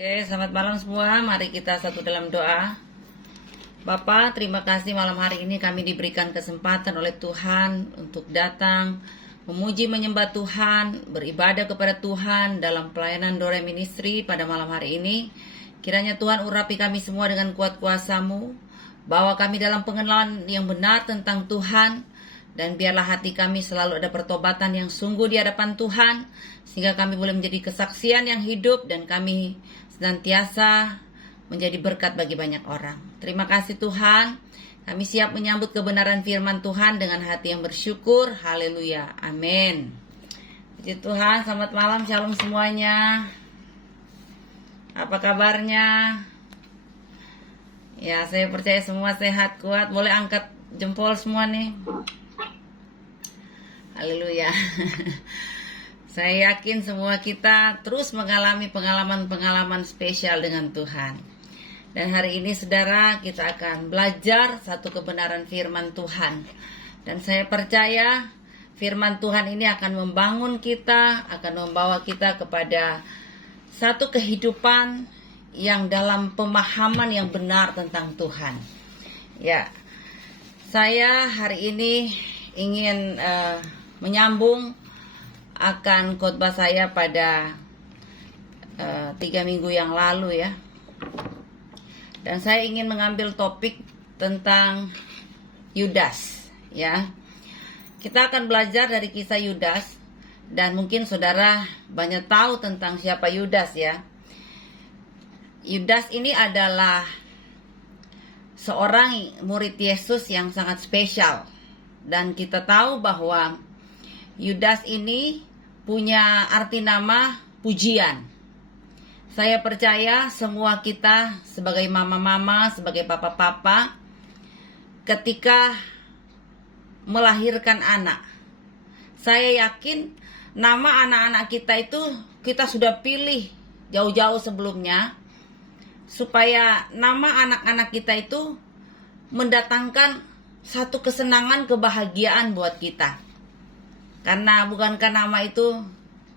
Oke, selamat malam semua. Mari kita satu dalam doa. Bapa, terima kasih malam hari ini kami diberikan kesempatan oleh Tuhan untuk datang memuji menyembah Tuhan, beribadah kepada Tuhan dalam pelayanan Dore Ministry pada malam hari ini. Kiranya Tuhan urapi kami semua dengan kuat kuasa-Mu, bawa kami dalam pengenalan yang benar tentang Tuhan, dan biarlah hati kami selalu ada pertobatan yang sungguh di hadapan Tuhan, sehingga kami boleh menjadi kesaksian yang hidup dan kami senantiasa menjadi berkat bagi banyak orang. Terima kasih Tuhan, kami siap menyambut kebenaran firman Tuhan dengan hati yang bersyukur. Haleluya, amin. Puji Tuhan, selamat malam, shalom semuanya. Apa kabarnya? Ya, saya percaya semua sehat, kuat. Boleh angkat jempol semua nih. Haleluya. Saya yakin semua kita terus mengalami pengalaman-pengalaman spesial dengan Tuhan. Dan hari ini saudara, kita akan belajar satu kebenaran firman Tuhan. Dan saya percaya firman Tuhan ini akan membangun kita, akan membawa kita kepada satu kehidupan yang dalam pemahaman yang benar tentang Tuhan. Ya, saya hari ini ingin menyambung akan khotbah saya pada 3 minggu yang lalu ya. Dan saya ingin mengambil topik tentang Yudas ya. Kita akan belajar dari kisah Yudas, dan mungkin saudara banyak tahu tentang siapa Yudas ya. Yudas ini adalah seorang murid Yesus yang sangat spesial. Dan kita tahu bahwa Yudas ini punya arti nama pujian. Saya percaya semua kita sebagai mama-mama, sebagai papa-papa, ketika melahirkan anak, saya yakin nama anak-anak kita itu kita sudah pilih jauh-jauh sebelumnya, supaya nama anak-anak kita itu mendatangkan satu kesenangan, kebahagiaan buat kita. Karena bukankah nama itu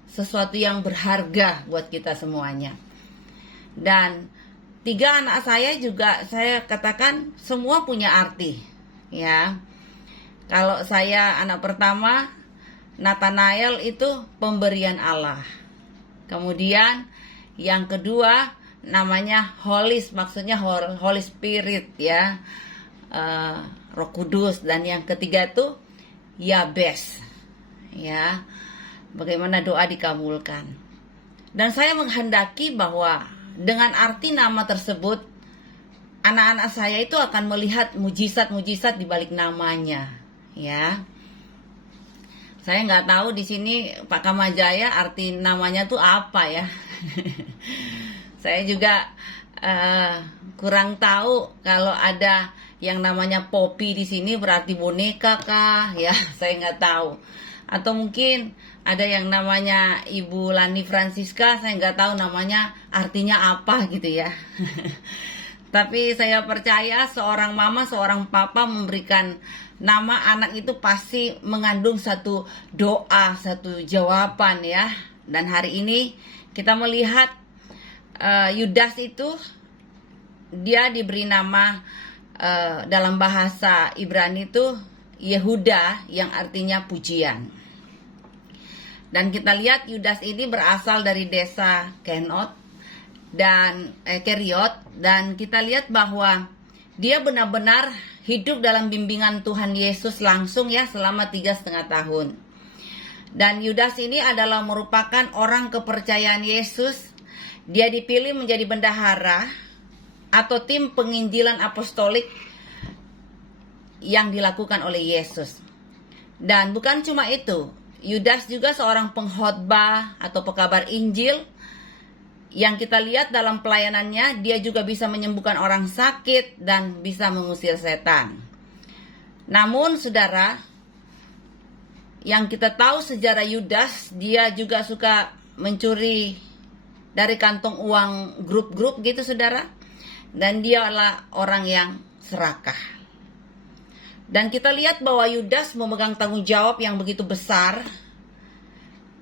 sesuatu yang berharga buat kita semuanya. Dan 3 anak saya juga saya katakan semua punya arti ya. Kalau saya anak pertama, Nathanael itu pemberian Allah. Kemudian yang kedua namanya Holis, maksudnya Holy Spirit ya, Roh Kudus. Dan yang ketiga itu Yabes ya, bagaimana doa dikabulkan. Dan saya menghendaki bahwa dengan arti nama tersebut, anak-anak saya itu akan melihat mujizat-mujizat di balik namanya ya. Saya nggak tahu di sini Pak Kamajaya arti namanya tuh apa ya. Saya juga kurang tahu kalau ada yang namanya Poppy di sini berarti boneka kah ya, saya nggak tahu. Atau mungkin ada yang namanya Ibu Lani Francisca, saya nggak tahu namanya artinya apa gitu ya. Tapi saya percaya seorang mama, seorang papa memberikan nama anak itu pasti mengandung satu doa, satu jawaban ya. Dan hari ini kita melihat Yudas itu dia diberi nama dalam bahasa Ibrani itu Yehuda, yang artinya pujian. Dan kita lihat Yudas ini berasal dari desa Keriot, dan kita lihat bahwa dia benar-benar hidup dalam bimbingan Tuhan Yesus langsung ya selama 3,5 tahun. Dan Yudas ini adalah merupakan orang kepercayaan Yesus. Dia dipilih menjadi bendahara atau tim penginjilan apostolik yang dilakukan oleh Yesus. Dan bukan cuma itu, Yudas juga seorang pengkhotbah atau pekabar Injil yang kita lihat dalam pelayanannya, dia juga bisa menyembuhkan orang sakit dan bisa mengusir setan. Namun saudara, yang kita tahu sejarah Yudas, dia juga suka mencuri dari kantong uang grup-grup gitu saudara. Dan dia adalah orang yang serakah. Dan kita lihat bahwa Yudas memegang tanggung jawab yang begitu besar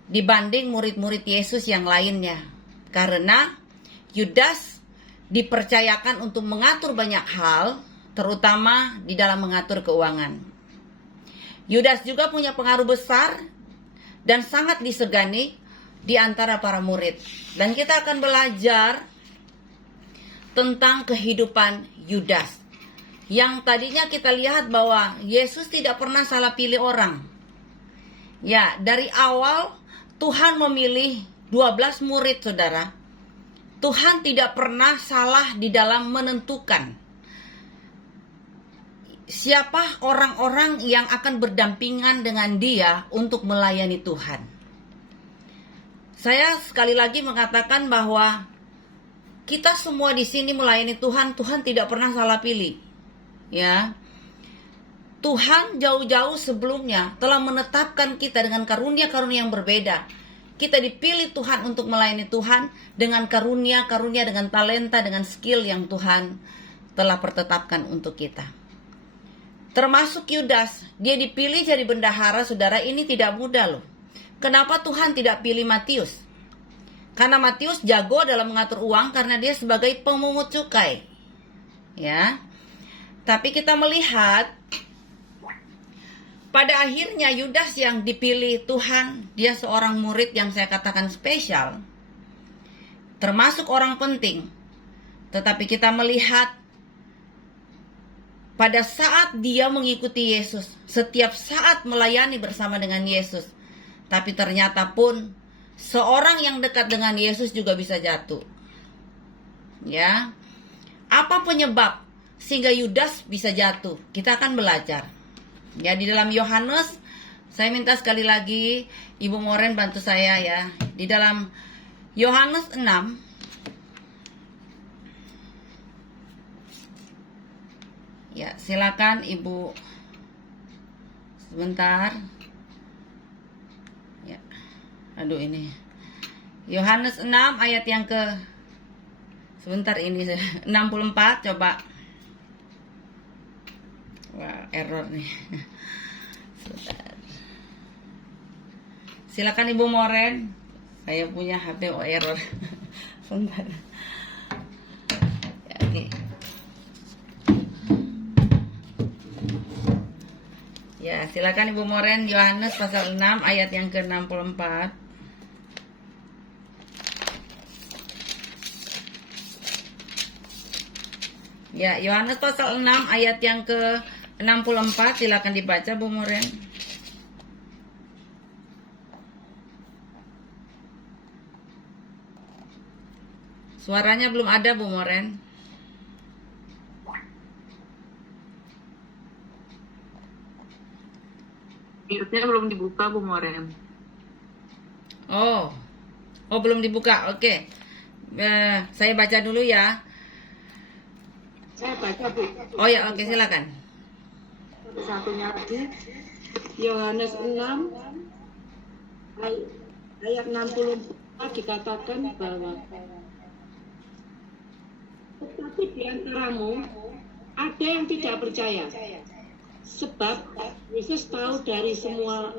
dibanding murid-murid Yesus yang lainnya. Karena Yudas dipercayakan untuk mengatur banyak hal, terutama di dalam mengatur keuangan. Yudas juga punya pengaruh besar dan sangat disegani di antara para murid. Dan kita akan belajar tentang kehidupan Yudas. Yang tadinya kita lihat bahwa Yesus tidak pernah salah pilih orang. Ya, dari awal Tuhan memilih 12 murid, saudara. Tuhan tidak pernah salah di dalam menentukan siapa orang-orang yang akan berdampingan dengan dia untuk melayani Tuhan. Saya sekali lagi mengatakan bahwa kita semua di sini melayani Tuhan, Tuhan tidak pernah salah pilih. Ya, Tuhan jauh-jauh sebelumnya telah menetapkan kita dengan karunia-karunia yang berbeda. Kita dipilih Tuhan untuk melayani Tuhan dengan karunia-karunia, dengan talenta, dengan skill yang Tuhan telah pertetapkan untuk kita. Termasuk Yudas, dia dipilih jadi bendahara, saudara. Ini tidak mudah loh. Kenapa Tuhan tidak pilih Matius? Karena Matius jago dalam mengatur uang karena dia sebagai pemungut cukai. Ya. Tapi kita melihat pada akhirnya Yudas yang dipilih Tuhan, dia seorang murid yang saya katakan spesial, termasuk orang penting. Tetapi kita melihat pada saat dia mengikuti Yesus, setiap saat melayani bersama dengan Yesus, tapi ternyata pun seorang yang dekat dengan Yesus juga bisa jatuh. Ya, apa penyebab sehingga Yudas bisa jatuh? Kita akan belajar. Ya, di dalam Yohanes, saya minta sekali lagi Ibu Moren bantu saya ya. Di dalam Yohanes 6. Ya, silakan Ibu. Sebentar. Ya. Aduh ini. Yohanes 6 ayat yang ke sebentar ini 64 coba. Wah, error nih. Sebentar. Silakan Ibu Moren. Saya punya HP error. Sebentar. Ya, oke. Ya, silakan Ibu Moren, Yohanes pasal 6 ayat yang ke-64. Ya, Yohanes pasal 6 ayat yang ke-64, silakan dibaca Bu Moren. Suaranya belum ada Bu Moren. Mute-nya belum dibuka Bu Moren. Oh, belum dibuka. Oke. Saya baca dulu ya. Saya baca Bu. Oh ya, oke, silakan. Satunya lagi Yohanes 6 ayat 64 dikatakan bahwa tetapi di antaramu ada yang tidak percaya, sebab Yesus tahu dari semula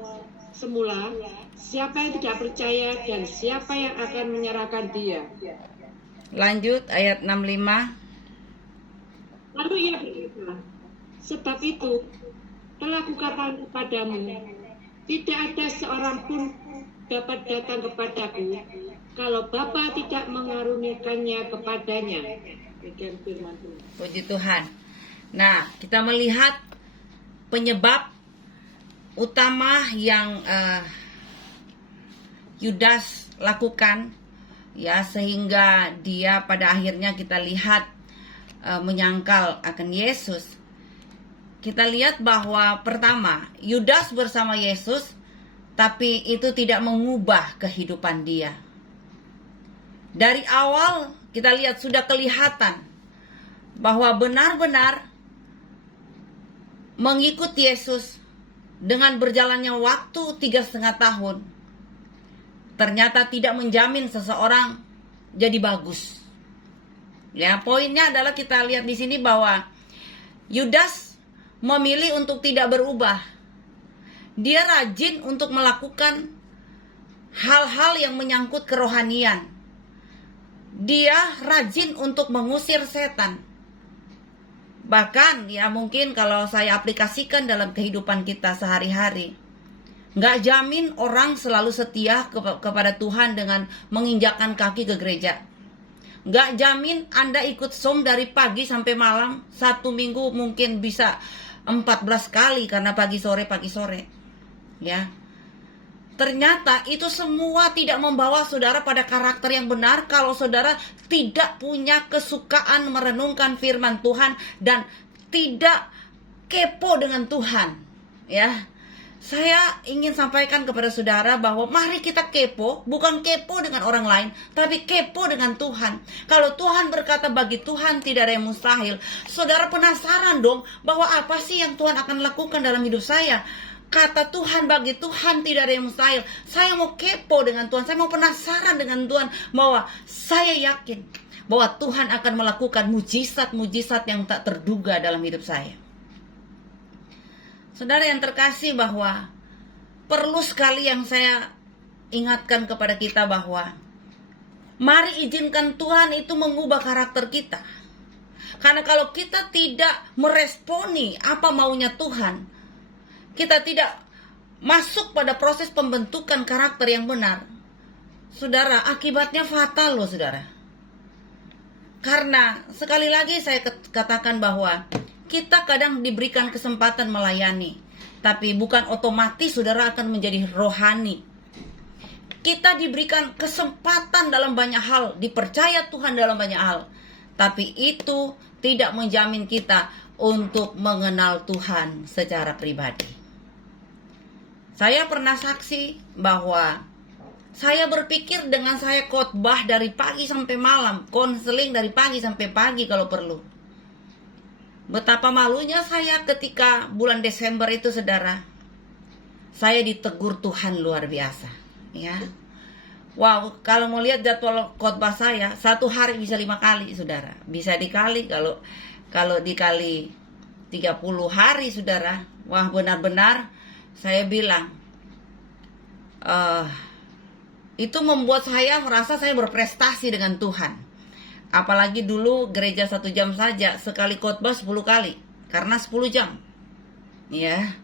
siapa yang tidak percaya dan siapa yang akan menyerahkan dia. Lanjut ayat 65. Lalu ia berkata, sebab itu telah kukatakan kepadamu, tidak ada seorang pun dapat datang kepadaku kalau Bapa tidak mengaruniakannya kepadanya. Demikian firman Tuhan. Puji Tuhan. Nah, kita melihat penyebab utama yang Yudas lakukan, ya, sehingga dia pada akhirnya kita lihat menyangkal akan Yesus. Kita lihat bahwa pertama, Yudas bersama Yesus, tapi itu tidak mengubah kehidupan dia. Dari awal kita lihat sudah kelihatan bahwa benar-benar mengikut Yesus dengan berjalannya waktu 3,5 tahun ternyata tidak menjamin seseorang jadi bagus. Ya, poinnya adalah kita lihat di sini bahwa Yudas memilih untuk tidak berubah. Dia rajin untuk melakukan hal-hal yang menyangkut kerohanian. dia rajin untuk mengusir setan. Bahkan ya mungkin kalau saya aplikasikan dalam kehidupan kita sehari-hari, nggak jamin orang selalu setia kepada Tuhan dengan menginjakkan kaki ke gereja. Nggak jamin Anda ikut Zoom dari pagi sampai malam. 1 minggu mungkin bisa 14 kali karena pagi sore. Ya. Ternyata itu semua tidak membawa saudara pada karakter yang benar kalau saudara tidak punya kesukaan merenungkan firman Tuhan dan tidak kepo dengan Tuhan. Ya. Saya ingin sampaikan kepada saudara bahwa mari kita kepo, bukan kepo dengan orang lain, tapi kepo dengan Tuhan. Kalau Tuhan berkata bagi Tuhan tidak ada yang mustahil, saudara penasaran dong bahwa apa sih yang Tuhan akan lakukan dalam hidup saya. Kata Tuhan bagi Tuhan tidak ada yang mustahil. Saya mau kepo dengan Tuhan, saya mau penasaran dengan Tuhan bahwa saya yakin bahwa Tuhan akan melakukan mujizat-mujizat yang tak terduga dalam hidup saya. Saudara yang terkasih, bahwa perlu sekali yang saya ingatkan kepada kita bahwa mari izinkan Tuhan itu mengubah karakter kita. Karena kalau kita tidak meresponi apa maunya Tuhan, kita tidak masuk pada proses pembentukan karakter yang benar, saudara, akibatnya fatal loh saudara. Karena sekali lagi saya katakan bahwa kita kadang diberikan kesempatan melayani, tapi bukan otomatis saudara akan menjadi rohani. Kita diberikan kesempatan dalam banyak hal, dipercaya Tuhan dalam banyak hal, tapi itu tidak menjamin kita untuk mengenal Tuhan secara pribadi. Saya pernah saksi bahwa saya berpikir dengan saya khotbah dari pagi sampai malam, konseling dari pagi sampai pagi kalau perlu. Betapa malunya saya ketika bulan Desember itu saudara. Saya ditegur Tuhan luar biasa, ya. Wow, kalau mau lihat jadwal khotbah saya, 1 hari bisa 5 kali saudara. Bisa dikali kalau dikali 30 hari saudara. Wah, benar-benar saya bilang itu membuat saya merasa saya berprestasi dengan Tuhan. Apalagi dulu gereja 1 jam saja, sekali khotbah 10 kali, karena 10 jam. Ya.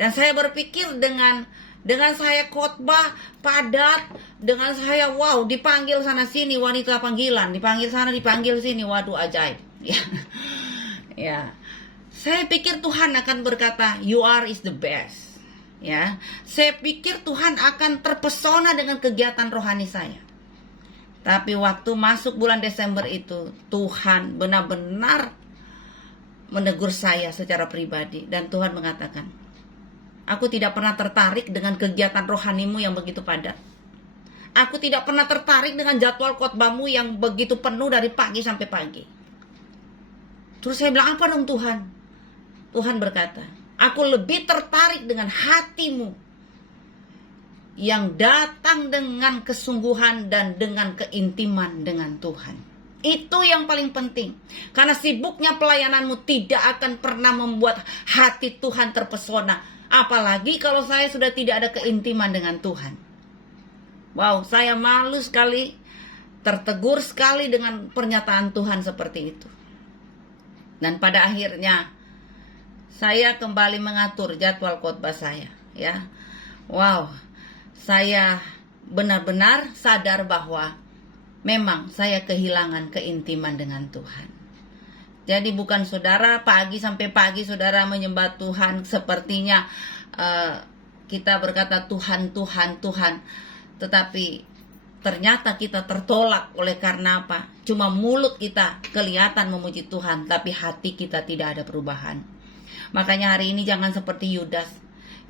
Dan saya berpikir dengan saya khotbah padat, dengan saya dipanggil sana sini wanita panggilan, dipanggil sana dipanggil sini, waduh ajaib. Ya. Ya. Saya pikir Tuhan akan berkata, "You are is the best." Ya. Saya pikir Tuhan akan terpesona dengan kegiatan rohani saya. Tapi waktu masuk bulan Desember itu, Tuhan benar-benar menegur saya secara pribadi. Dan Tuhan mengatakan, aku tidak pernah tertarik dengan kegiatan rohanimu yang begitu padat. Aku tidak pernah tertarik dengan jadwal khotbahmu yang begitu penuh dari pagi sampai pagi. Terus saya bilang, apa dong Tuhan? Tuhan berkata, aku lebih tertarik dengan hatimu yang datang dengan kesungguhan dan dengan keintiman dengan Tuhan. Itu yang paling penting. Karena sibuknya pelayananmu tidak akan pernah membuat hati Tuhan terpesona. Apalagi kalau saya sudah tidak ada keintiman dengan Tuhan. Wow, saya malu sekali, tertegur sekali dengan pernyataan Tuhan seperti itu. Dan pada akhirnya saya kembali mengatur jadwal khotbah saya, ya. Wow, saya benar-benar sadar bahwa memang saya kehilangan keintiman dengan Tuhan. Jadi bukan saudara pagi sampai pagi saudara menyembah Tuhan, sepertinya kita berkata Tuhan, Tuhan, Tuhan, tetapi ternyata kita tertolak oleh karena apa? Cuma mulut kita kelihatan memuji Tuhan, tapi hati kita tidak ada perubahan. Makanya hari ini jangan seperti Yudas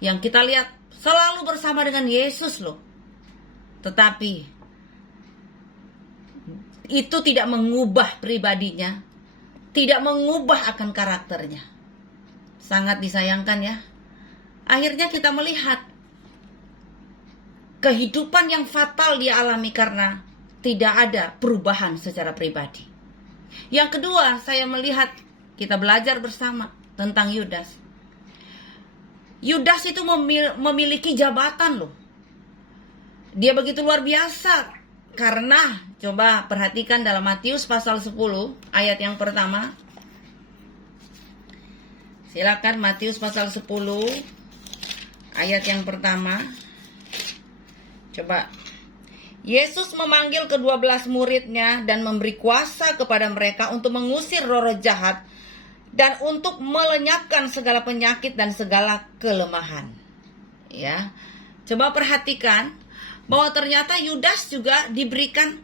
yang kita lihat selalu bersama dengan Yesus loh. Tetapi itu tidak mengubah pribadinya, tidak mengubah akan karakternya. Sangat disayangkan ya. Akhirnya kita melihat kehidupan yang fatal dia alami karena tidak ada perubahan secara pribadi. Yang kedua, saya melihat kita belajar bersama tentang Yudas. Yudas itu memiliki jabatan loh. Dia begitu luar biasa Karena coba perhatikan dalam Matius pasal 10 ayat yang pertama. Silakan Matius pasal 10 ayat yang pertama. Coba. Yesus memanggil ke-12 muridnya dan memberi kuasa kepada mereka untuk mengusir roh-roh jahat dan untuk melenyapkan segala penyakit dan segala kelemahan. Ya. Coba perhatikan bahwa ternyata Yudas juga diberikan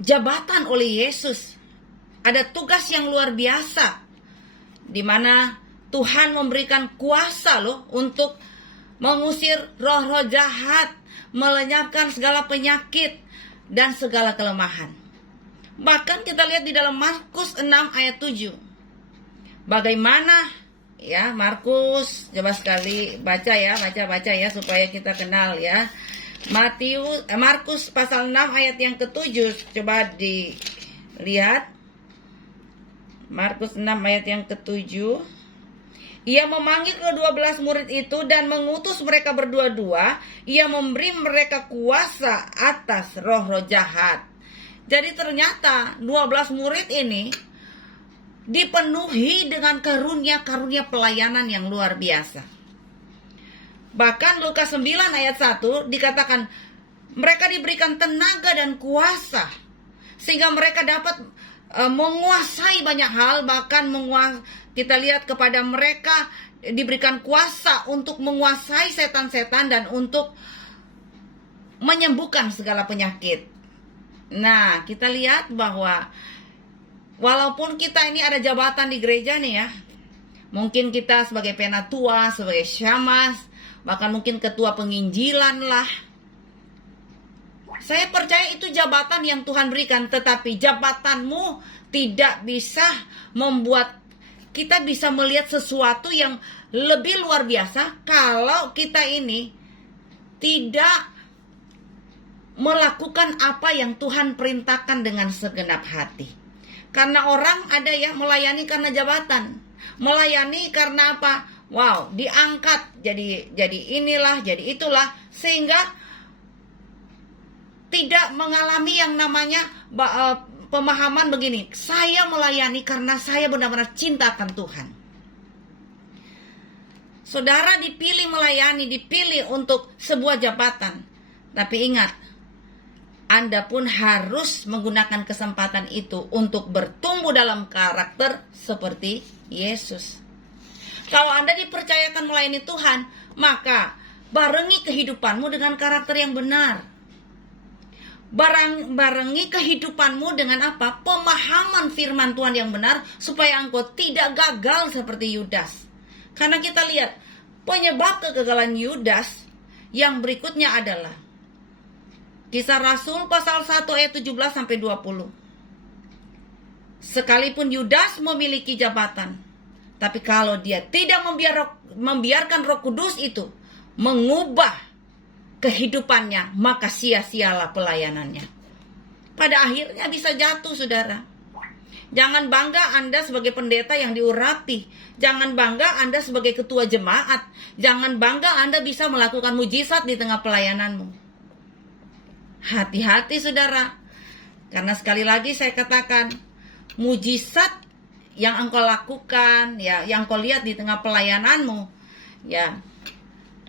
jabatan oleh Yesus. Ada tugas yang luar biasa, di mana Tuhan memberikan kuasa loh untuk mengusir roh-roh jahat, melenyapkan segala penyakit dan segala kelemahan. Bahkan kita lihat di dalam Markus 6 ayat 7. Bagaimana ya, Markus, coba sekali baca ya, baca ya supaya kita kenal ya. Markus pasal 6 ayat yang ke-7, coba dilihat. Markus 6 ayat yang ke-7. Ia memanggil ke-12 murid itu dan mengutus mereka berdua-dua. Ia memberi mereka kuasa atas roh-roh jahat. Jadi ternyata 12 murid ini dipenuhi dengan karunia-karunia pelayanan yang luar biasa. Bahkan Lukas 9 ayat 1 dikatakan mereka diberikan tenaga dan kuasa sehingga mereka dapat menguasai banyak hal. Bahkan kita lihat kepada mereka diberikan kuasa untuk menguasai setan-setan dan untuk menyembuhkan segala penyakit. Nah, kita lihat bahwa walaupun kita ini ada jabatan di gereja nih ya, mungkin kita sebagai penatua, sebagai syamas, bahkan mungkin ketua penginjilan lah. Saya percaya itu jabatan yang Tuhan berikan, tetapi jabatanmu tidak bisa membuat kita bisa melihat sesuatu yang lebih luar biasa kalau kita ini tidak melakukan apa yang Tuhan perintahkan dengan segenap hati. Karena orang ada yang melayani karena jabatan, melayani karena apa? Wow, diangkat jadi inilah, jadi itulah, sehingga tidak mengalami yang namanya pemahaman begini. Saya melayani karena saya benar-benar cinta akan Tuhan. Saudara dipilih melayani, dipilih untuk sebuah jabatan. Tapi ingat, Anda pun harus menggunakan kesempatan itu untuk bertumbuh dalam karakter seperti Yesus. Kalau Anda dipercayakan melayani Tuhan, maka barengi kehidupanmu dengan karakter yang benar. Barengi kehidupanmu dengan apa? Pemahaman firman Tuhan yang benar, supaya engkau tidak gagal seperti Yudas. Karena kita lihat, penyebab kegagalan Yudas yang berikutnya adalah Kisah Rasul pasal 1 ayat 17 sampai 20. Sekalipun Yudas memiliki jabatan, tapi kalau dia tidak membiarkan Roh Kudus itu mengubah kehidupannya, maka sia-sialah pelayanannya. Pada akhirnya bisa jatuh, saudara. Jangan bangga Anda sebagai pendeta yang diurapi. Jangan bangga Anda sebagai ketua jemaat. Jangan bangga Anda bisa melakukan mujizat di tengah pelayananmu. Hati-hati, saudara. Karena sekali lagi saya katakan, mujizat yang engkau lakukan, ya, yang engkau lihat di tengah pelayananmu, ya,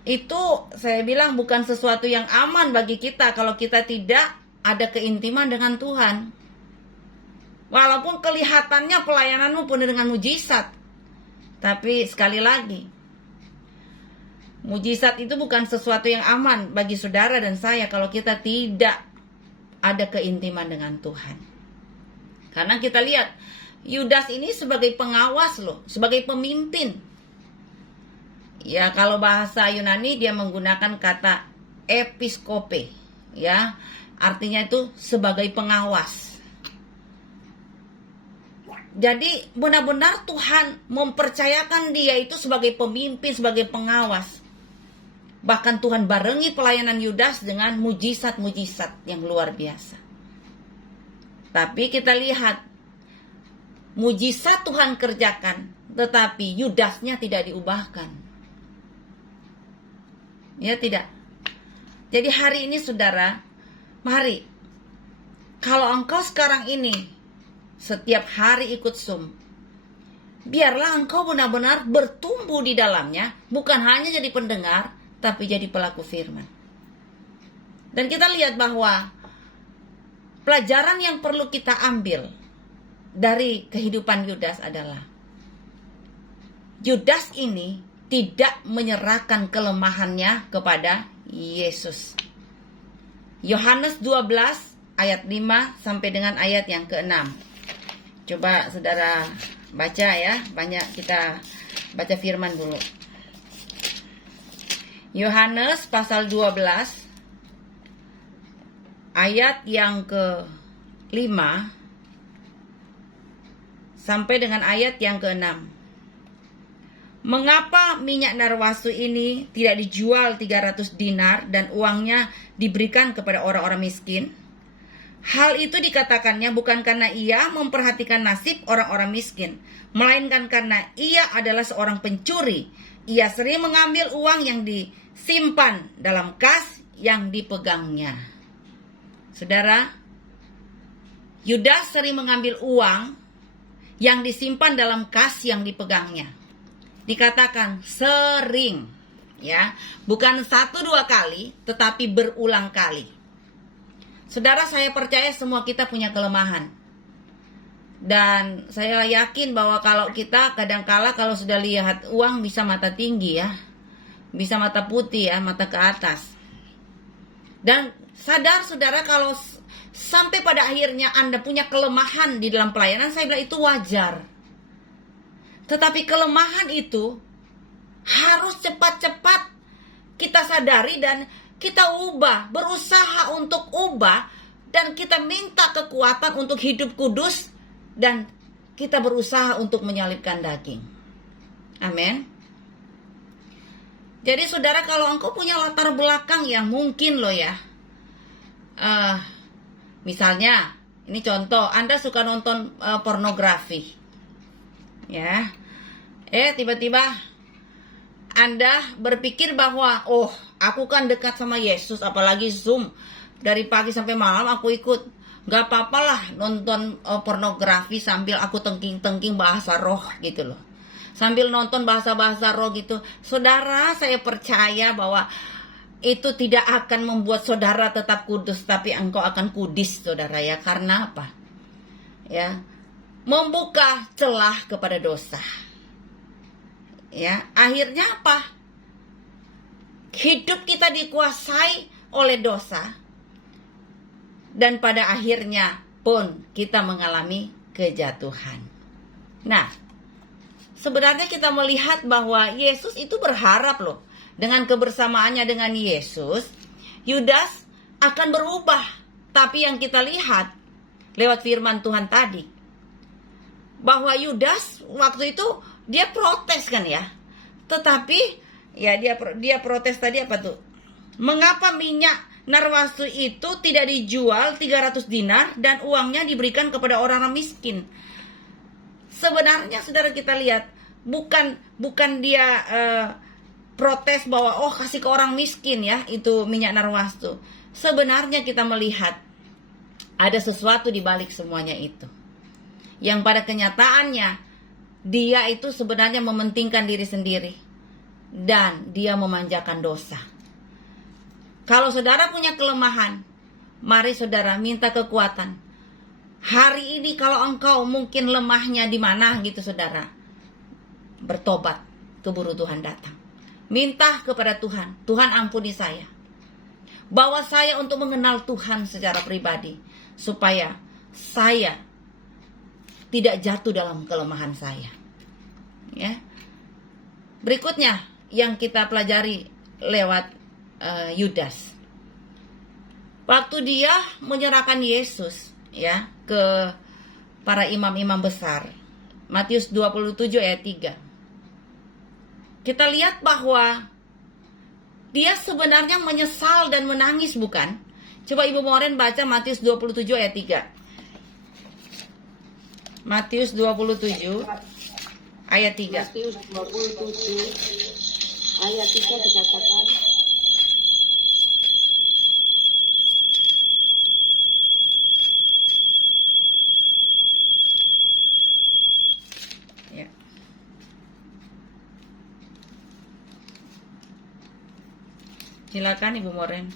itu saya bilang bukan sesuatu yang aman bagi kita kalau kita tidak ada keintiman dengan Tuhan. Walaupun kelihatannya pelayananmu penuh dengan mujizat, tapi sekali lagi, mujizat itu bukan sesuatu yang aman bagi saudara dan saya kalau kita tidak ada keintiman dengan Tuhan. Karena kita lihat, Yudas ini sebagai pengawas loh, sebagai pemimpin. Ya, kalau bahasa Yunani dia menggunakan kata episkope, ya, artinya itu sebagai pengawas. Jadi benar-benar Tuhan mempercayakan dia itu sebagai pemimpin, sebagai pengawas. Bahkan Tuhan barengi pelayanan Yudas dengan mujizat-mujizat yang luar biasa. Tapi kita lihat, mujizat Tuhan kerjakan, tetapi Yudasnya tidak diubahkan. Ya tidak. Jadi hari ini saudara, Mari, kalau engkau sekarang ini setiap hari ikut Zoom, biarlah engkau benar-benar bertumbuh di dalamnya, bukan hanya jadi pendengar, tapi jadi pelaku firman. Dan kita lihat bahwa pelajaran yang perlu kita ambil dari kehidupan Yudas adalah Yudas ini tidak menyerahkan kelemahannya kepada Yesus. Yohanes 12 ayat 5 sampai dengan ayat yang ke-6. Coba saudara baca ya, banyak kita baca firman dulu. Yohanes pasal 12 ayat yang ke-5 sampai dengan ayat yang ke-6. Mengapa minyak narwastu ini tidak dijual 300 dinar dan uangnya diberikan kepada orang-orang miskin? Hal itu dikatakannya bukan karena ia memperhatikan nasib orang-orang miskin, melainkan karena ia adalah seorang pencuri. Ia sering mengambil uang yang disimpan dalam kas yang dipegangnya. Saudara, Yudas sering mengambil uang yang disimpan dalam kas yang dipegangnya. Dikatakan sering, ya, bukan 1-2 kali, tetapi berulang kali. Saudara, saya percaya semua kita punya kelemahan. Dan saya yakin bahwa kalau kita kadangkala kalau sudah lihat uang bisa mata tinggi ya. Bisa mata putih ya, mata ke atas. Dan sadar saudara kalau sampai pada akhirnya Anda punya kelemahan di dalam pelayanan, saya bilang itu wajar. Tetapi kelemahan itu harus cepat-cepat kita sadari dan kita ubah, berusaha untuk ubah, dan kita minta kekuatan untuk hidup kudus, dan kita berusaha untuk menyalibkan daging. Amin. Jadi saudara, kalau engkau punya latar belakang yang mungkin loh ya, misalnya, ini contoh, Anda suka nonton pornografi, ya, tiba-tiba Anda berpikir bahwa, oh, aku kan dekat sama Yesus, apalagi Zoom dari pagi sampai malam aku ikut, gak apa-apalah nonton pornografi sambil aku tengking-tengking bahasa roh gitu loh, sambil nonton bahasa-bahasa roh gitu. Saudara, saya percaya bahwa itu tidak akan membuat saudara tetap kudus, tapi engkau akan kudis, saudara ya. Karena apa? Ya, membuka celah kepada dosa. Ya, akhirnya apa? Hidup kita dikuasai oleh dosa. Dan pada akhirnya pun kita mengalami kejatuhan. Nah, sebenarnya kita melihat bahwa Yesus itu berharap loh, dengan kebersamaannya dengan Yesus, Yudas akan berubah. Tapi yang kita lihat lewat firman Tuhan tadi, bahwa Yudas waktu itu dia protes kan ya. Tetapi ya dia protes tadi apa tuh? Mengapa minyak narwastu itu tidak dijual 300 dinar dan uangnya diberikan kepada orang-orang miskin? Sebenarnya saudara, kita lihat bukan dia protes bahwa oh kasih ke orang miskin ya itu minyak narwastu. Sebenarnya kita melihat ada sesuatu di balik semuanya itu, yang pada kenyataannya dia itu sebenarnya mementingkan diri sendiri dan dia memanjakan dosa. Kalau saudara punya kelemahan, mari saudara minta kekuatan. Hari ini kalau engkau mungkin lemahnya di mana gitu saudara, bertobat, keburu Tuhan datang. Minta kepada Tuhan, Tuhan ampuni saya. Bawa saya untuk mengenal Tuhan secara pribadi, supaya saya tidak jatuh dalam kelemahan saya. Ya. Berikutnya yang kita pelajari lewat Yudas. Waktu dia menyerahkan Yesus ya ke para imam-imam besar. Matius 27 ayat 3. Kita lihat bahwa dia sebenarnya menyesal dan menangis, bukan? Coba Ibu Moren baca Matius 27 ayat 3. Matius 27 ayat 3. Matius 27 ayat 3 dikatakan, Silakan Ibu Moren.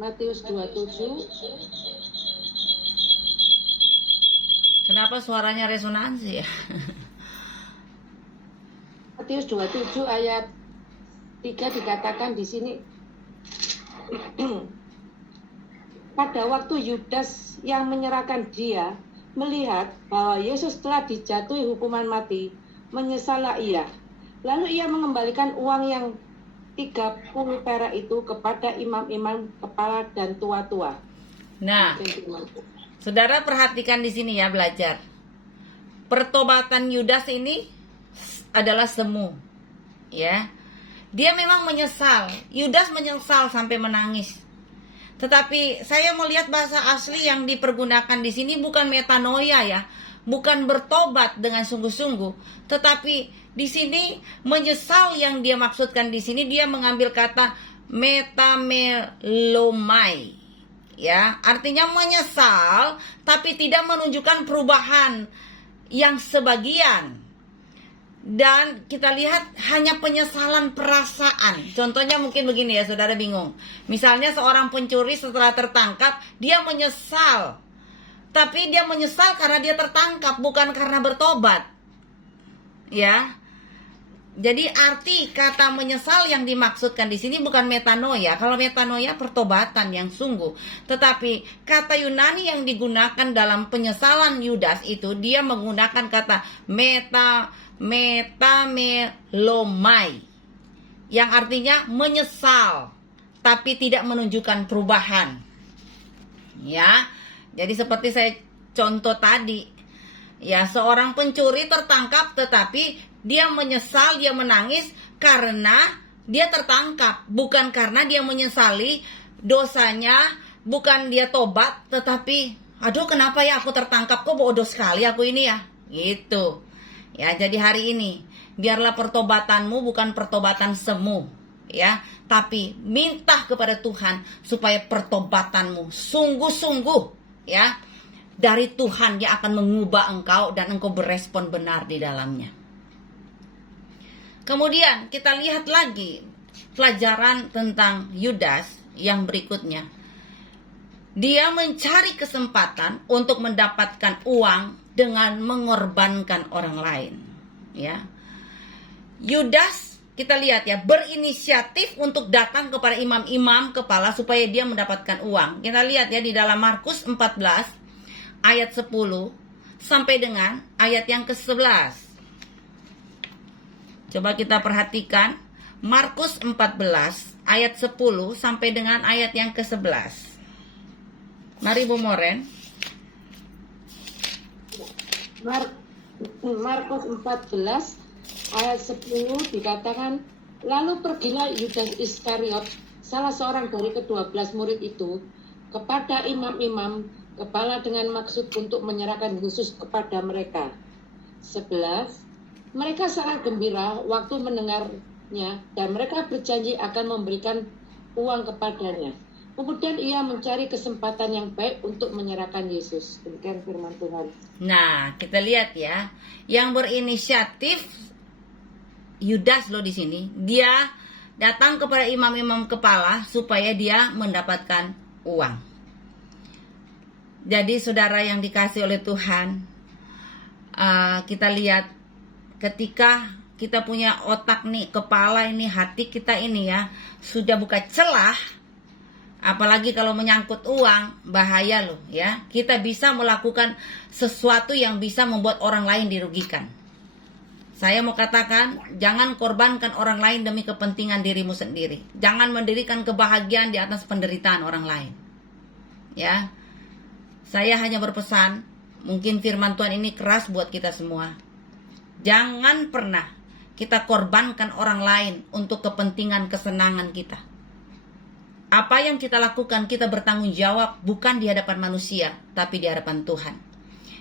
Matius 27 Kenapa suaranya resonansi ya? Matius 27 ayat 3 dikatakan di sini, pada waktu Yudas yang menyerahkan dia melihat bahwa Yesus telah dijatuhi hukuman mati, menyesallah ia. Lalu ia mengembalikan uang yang 30 perak itu kepada imam-imam kepala dan tua-tua. Nah, saudara perhatikan di sini ya, belajar. Pertobatan Yudas ini adalah semu. Ya. Dia memang menyesal. Yudas menyesal sampai menangis. Tetapi saya melihat bahasa asli yang dipergunakan di sini bukan metanoia ya, bukan bertobat dengan sungguh-sungguh, tetapi di sini menyesal yang dia maksudkan di sini, dia mengambil kata metamelomai, ya, artinya menyesal, tapi tidak menunjukkan perubahan yang sebagian. Dan kita lihat hanya penyesalan perasaan. Contohnya mungkin begini ya, saudara bingung. Misalnya seorang pencuri setelah tertangkap, dia menyesal. Tapi dia menyesal karena dia tertangkap, bukan karena bertobat. Ya. Jadi arti kata menyesal yang dimaksudkan di sini bukan metanoia. Kalau metanoia pertobatan yang sungguh. Tetapi kata Yunani yang digunakan dalam penyesalan Yudas itu, dia menggunakan kata metamelomai, yang artinya menyesal tapi tidak menunjukkan perubahan. Ya. Jadi seperti saya contoh tadi, ya, seorang pencuri tertangkap tetapi dia menyesal, dia menangis karena dia tertangkap, bukan karena dia menyesali dosanya, bukan dia tobat, tetapi aduh kenapa ya aku tertangkap, kok bodoh sekali aku ini ya, gitu. Ya, jadi hari ini biarlah pertobatanmu bukan pertobatan semu, ya, tapi minta kepada Tuhan supaya pertobatanmu sungguh-sungguh, ya, dari Tuhan. Dia akan mengubah engkau dan engkau berespon benar di dalamnya. Kemudian kita lihat lagi pelajaran tentang Yudas yang berikutnya. Dia mencari kesempatan untuk mendapatkan uang dengan mengorbankan orang lain. Ya, Yudas kita lihat ya, berinisiatif untuk datang kepada imam-imam kepala supaya dia mendapatkan uang. Kita lihat ya di dalam Markus 14 ayat 10 sampai dengan ayat yang ke-11. Coba kita perhatikan Markus 14 ayat 10 sampai dengan ayat yang ke-11. Mari Bu Moren. Markus 14 ayat 10 dikatakan, lalu pergilah Yudas Iskariot, salah seorang dari ke-12 murid itu, kepada imam-imam kepala dengan maksud untuk menyerahkan Yesus kepada mereka. 11. Mereka sangat gembira waktu mendengarnya dan mereka berjanji akan memberikan uang kepadanya. Kemudian ia mencari kesempatan yang baik untuk menyerahkan Yesus. Demikian firman Tuhan. Nah, kita lihat ya, yang berinisiatif Yudas loh di sini. Dia datang kepada imam-imam kepala supaya dia mendapatkan uang. Jadi saudara yang dikasih oleh Tuhan, kita lihat ketika kita punya otak nih, kepala ini, hati kita ini ya, sudah buka celah, apalagi kalau menyangkut uang, bahaya loh ya. Kita bisa melakukan sesuatu yang bisa membuat orang lain dirugikan. Saya mau katakan, jangan korbankan orang lain demi kepentingan dirimu sendiri. Jangan mendirikan kebahagiaan di atas penderitaan orang lain. Ya. Saya hanya berpesan, mungkin firman Tuhan ini keras buat kita semua. Jangan pernah kita korbankan orang lain untuk kepentingan kesenangan kita. Apa yang kita lakukan, kita bertanggung jawab bukan di hadapan manusia, tapi di hadapan Tuhan.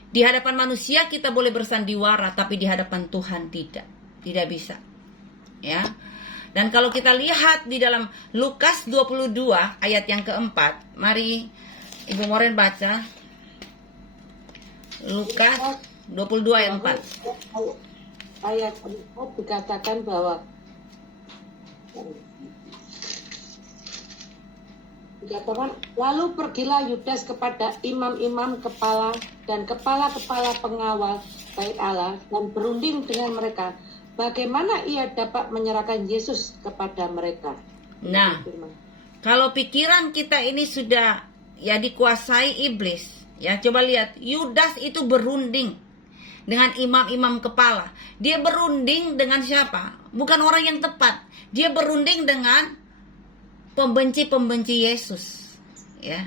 Di hadapan manusia kita boleh bersandiwara, tapi di hadapan Tuhan tidak. Tidak bisa. Ya. Dan kalau kita lihat di dalam Lukas 22 ayat yang keempat, mari Ibu Moren baca. Lukas 22 ayat 4. ayat 4 dikatakan bahwa dikatakan, lalu pergilah Yudas kepada imam-imam kepala dan kepala-kepala pengawal bait Allah dan berunding dengan mereka bagaimana ia dapat menyerahkan Yesus kepada mereka. Nah, kalau pikiran kita ini sudah ya dikuasai iblis, ya coba lihat, Yudas itu berunding dengan imam-imam kepala. Dia berunding dengan siapa? Bukan orang yang tepat. Dia berunding dengan pembenci-pembenci Yesus, ya.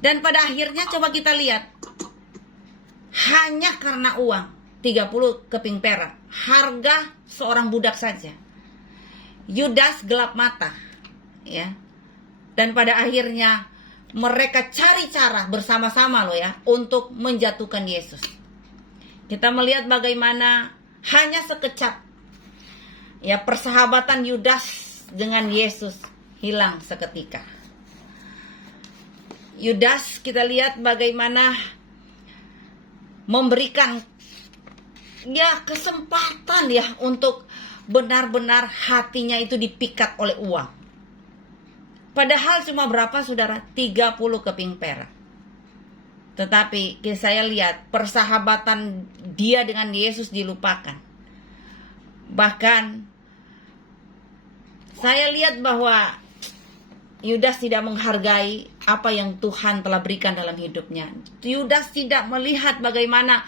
Dan pada akhirnya coba kita lihat, hanya karena uang 30 keping perak, harga seorang budak saja, Yudas gelap mata, ya. Dan pada akhirnya mereka cari cara bersama-sama loh ya untuk menjatuhkan Yesus. Kita melihat bagaimana hanya sekejap ya persahabatan Yudas dengan Yesus hilang seketika. Yudas kita lihat bagaimana memberikan ya kesempatan ya untuk benar-benar hatinya itu dipikat oleh uang. Padahal cuma berapa saudara? 30 keping perak. Tetapi saya lihat persahabatan dia dengan Yesus dilupakan. Bahkan saya lihat bahwa Yudas tidak menghargai apa yang Tuhan telah berikan dalam hidupnya. Yudas tidak melihat bagaimana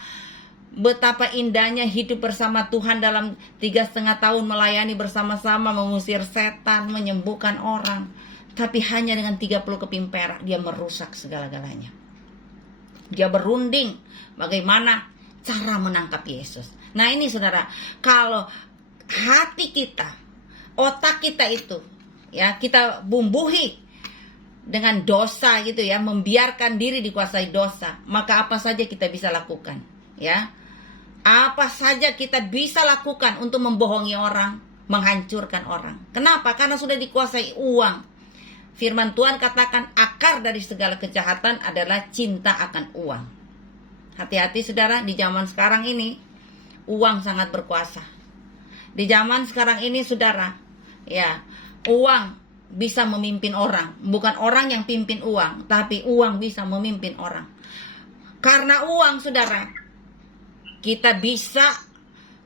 betapa indahnya hidup bersama Tuhan dalam 3,5 tahun melayani bersama-sama, mengusir setan, menyembuhkan orang. Tapi hanya dengan 30 keping perak dia merusak segala-galanya. Dia berunding bagaimana cara menangkap Yesus. Nah ini saudara, kalau hati kita, otak kita itu ya kita bumbuhi dengan dosa gitu ya, membiarkan diri dikuasai dosa, maka apa saja kita bisa lakukan ya. Apa saja kita bisa lakukan untuk membohongi orang, menghancurkan orang. Kenapa? Karena sudah dikuasai uang. Firman Tuhan katakan akar dari segala kejahatan adalah cinta akan uang. Hati-hati saudara, di zaman sekarang ini uang sangat berkuasa. Di zaman sekarang ini saudara, ya, uang bisa memimpin orang. Bukan orang yang pimpin uang, tapi uang bisa memimpin orang. Karena uang saudara, kita bisa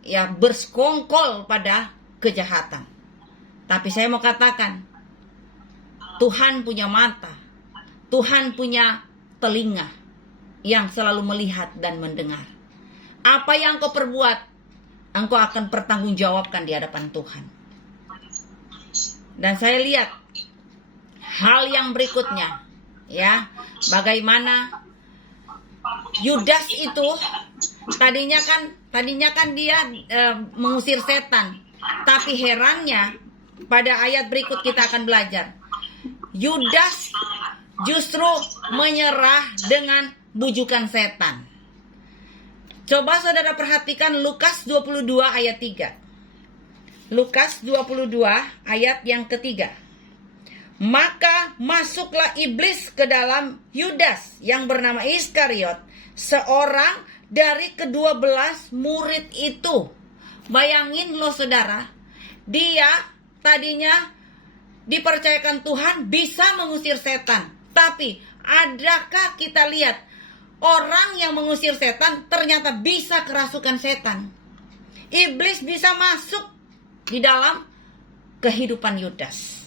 ya bersekongkol pada kejahatan. Tapi saya mau katakan, Tuhan punya mata, Tuhan punya telinga yang selalu melihat dan mendengar. Apa yang kau perbuat, engkau akan pertanggungjawabkan di hadapan Tuhan. Dan saya lihat hal yang berikutnya, ya, bagaimana Yudas itu tadinya kan dia mengusir setan, tapi herannya pada ayat berikut kita akan belajar. Yudas justru menyerah dengan bujukan setan. Coba saudara perhatikan Lukas 22 ayat 3. Lukas 22 ayat yang ketiga. Maka masuklah iblis ke dalam Yudas yang bernama Iskariot, seorang dari ke-12 murid itu. Bayangin loh saudara, dia tadinya dipercayakan Tuhan bisa mengusir setan. Tapi adakah kita lihat orang yang mengusir setan ternyata bisa kerasukan setan? Iblis bisa masuk di dalam kehidupan Yudas.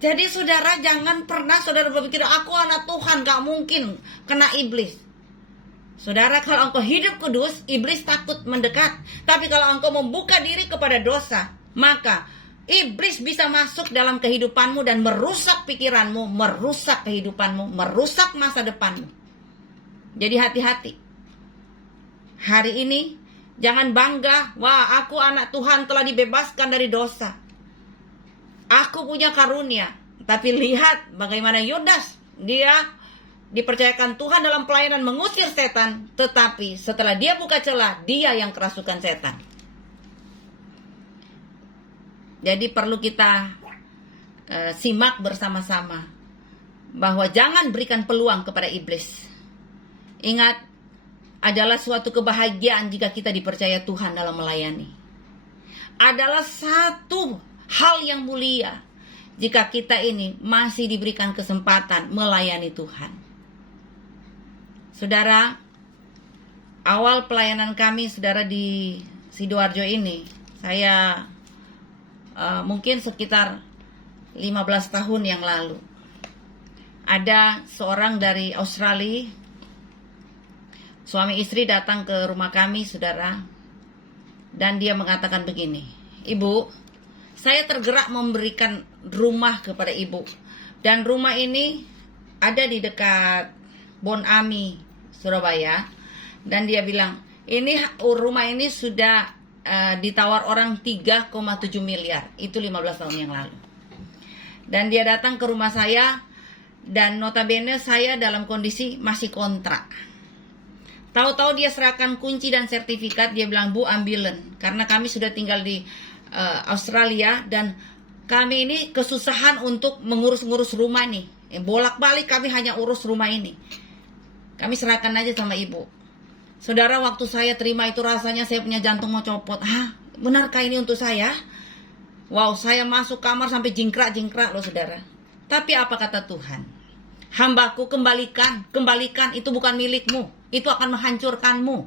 Jadi saudara, jangan pernah saudara berpikir aku anak Tuhan, gak mungkin kena iblis. Saudara, kalau engkau hidup kudus, iblis takut mendekat. Tapi kalau engkau membuka diri kepada dosa, maka iblis bisa masuk dalam kehidupanmu dan merusak pikiranmu, merusak kehidupanmu, merusak masa depanmu. Jadi hati-hati. Hari ini jangan bangga, wah aku anak Tuhan telah dibebaskan dari dosa. Aku punya karunia. Tapi lihat bagaimana Yudas, dia dipercayakan Tuhan dalam pelayanan mengusir setan, tetapi setelah dia buka celah, dia yang kerasukan setan. Jadi perlu kita simak bersama-sama bahwa jangan berikan peluang kepada iblis. Ingat, adalah suatu kebahagiaan jika kita dipercaya Tuhan dalam melayani. Adalah satu hal yang mulia jika kita ini masih diberikan kesempatan melayani Tuhan. Saudara, awal pelayanan kami, saudara, di Sidoarjo ini, saya mungkin sekitar 15 tahun yang lalu. Ada seorang dari Australia, suami istri datang ke rumah kami, saudara, dan dia mengatakan begini, "Ibu, saya tergerak memberikan rumah kepada ibu, dan rumah ini ada di dekat Bon Ami, Surabaya." Dan dia bilang, rumah ini sudah ditawar orang 3,7 miliar. Itu 15 tahun yang lalu. Dan dia datang ke rumah saya, dan notabene saya dalam kondisi masih kontrak. Tahu-tahu dia serahkan kunci dan sertifikat. Dia bilang, "Bu, ambilen." Karena kami sudah tinggal di Australia, dan kami ini kesusahan untuk mengurus-ngurus rumah nih. Bolak-balik kami hanya urus rumah ini. Kami serahkan aja sama ibu. Saudara, waktu saya terima itu rasanya saya punya jantung mau copot. Hah, benarkah ini untuk saya? Wow, saya masuk kamar sampai jingkrak-jingkrak loh, saudara. Tapi apa kata Tuhan? "Hambaku, kembalikan, itu bukan milikmu. Itu akan menghancurkanmu."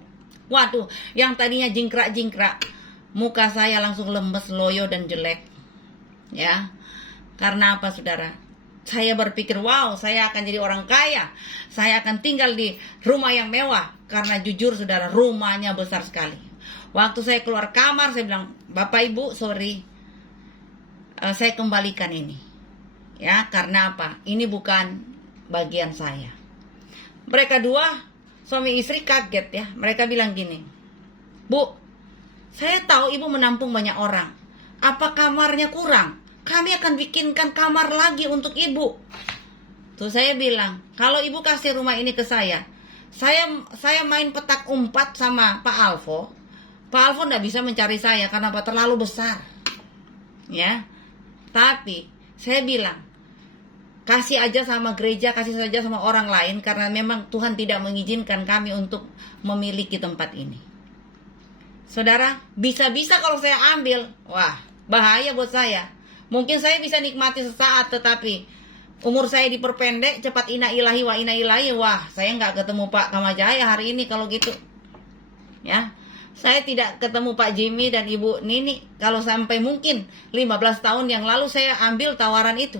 Waduh, yang tadinya jingkrak-jingkrak, muka saya langsung lemes, loyo, dan jelek. Ya, karena apa, saudara? Saya berpikir, wow, saya akan jadi orang kaya. Saya akan tinggal di rumah yang mewah. Karena jujur, saudara, rumahnya besar sekali. Waktu saya keluar kamar, saya bilang, "Bapak Ibu, sorry, saya kembalikan ini." Ya, karena apa? Ini bukan bagian saya. Mereka dua, suami istri, kaget ya. Mereka bilang gini, "Bu, saya tahu ibu menampung banyak orang. Apa kamarnya kurang? Kami akan bikinkan kamar lagi untuk ibu." Tuh saya bilang, "Kalau ibu kasih rumah ini ke saya main petak umpat sama Pak Alfo. Pak Alfo nggak bisa mencari saya karena apa? Terlalu besar." Ya, tapi saya bilang, kasih aja sama gereja, kasih saja sama orang lain, karena memang Tuhan tidak mengizinkan kami untuk memiliki tempat ini. Saudara, bisa-bisa kalau saya ambil, wah, bahaya buat saya. Mungkin saya bisa nikmati sesaat, tetapi umur saya diperpendek, cepat ina ilahi wa ina ilahi. Wah, saya nggak ketemu Pak Kamajaya hari ini kalau gitu. Ya, saya tidak ketemu Pak Jimmy dan Ibu Nini kalau sampai mungkin 15 tahun yang lalu saya ambil tawaran itu.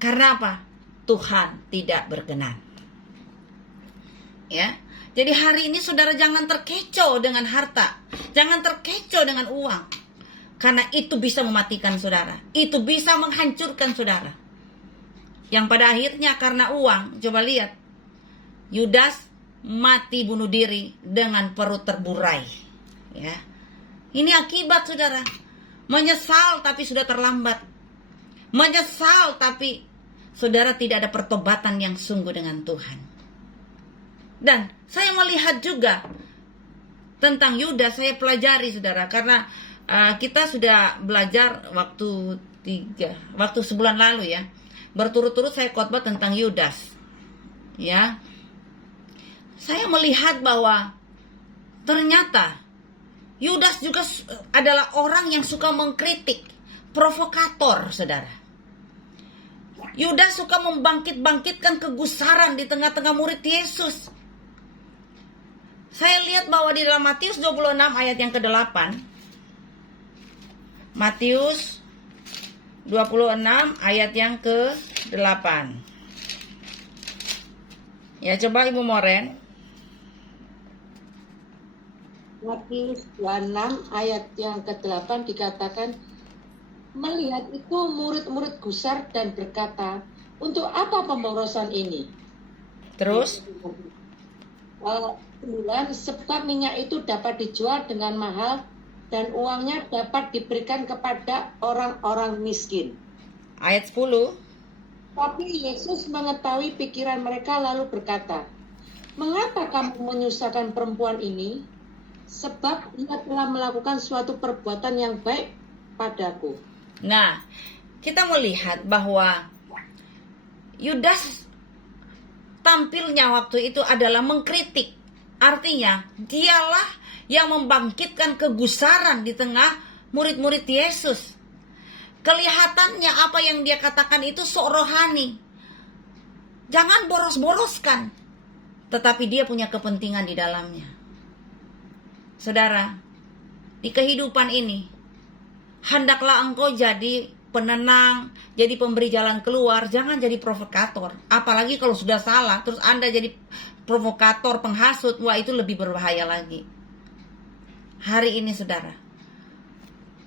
Karena apa? Tuhan tidak berkenan. Ya, jadi hari ini saudara jangan terkecoh dengan harta, jangan terkecoh dengan uang. Karena itu bisa mematikan saudara, itu bisa menghancurkan saudara. Yang pada akhirnya karena uang, coba lihat, Yudas mati bunuh diri dengan perut terburai. Ya, ini akibat saudara. Menyesal tapi sudah terlambat. Menyesal tapi saudara tidak ada pertobatan yang sungguh dengan Tuhan. Dan saya melihat juga tentang Yudas, saya pelajari saudara, karena kita sudah belajar waktu sebulan lalu ya, berturut-turut saya khotbah tentang Yudas. Ya, saya melihat bahwa ternyata Yudas juga adalah orang yang suka mengkritik, provokator, saudara. Yudas suka membangkit-bangkitkan kegusaran di tengah-tengah murid Yesus. Saya lihat bahwa di dalam Matius 26 ayat yang ke-8, Matius 26 ayat yang ke-8. Ya, coba Ibu Moren. Matius 26 ayat yang ke-8 dikatakan, "Melihat itu murid-murid gusar dan berkata, 'Untuk apa pemborosan ini?' Terus 9, sebab minyak itu dapat dijual dengan mahal dan uangnya dapat diberikan kepada orang-orang miskin." ayat 10. Tapi Yesus mengetahui pikiran mereka lalu berkata, "Mengapa kamu menyusahkan perempuan ini? Sebab ia telah melakukan suatu perbuatan yang baik padaku." Nah, kita melihat bahwa Yudas tampilnya waktu itu adalah mengkritik, Artinya, dialah yang membangkitkan kegusaran di tengah murid-murid Yesus. Kelihatannya apa yang dia katakan itu sok rohani. Jangan boros-boroskan. Tetapi dia punya kepentingan di dalamnya. Saudara, di kehidupan ini, hendaklah engkau jadi penenang, jadi pemberi jalan keluar, jangan jadi provokator. Apalagi kalau sudah salah, terus Anda jadi provokator, penghasut, wah itu lebih berbahaya lagi. Hari ini saudara,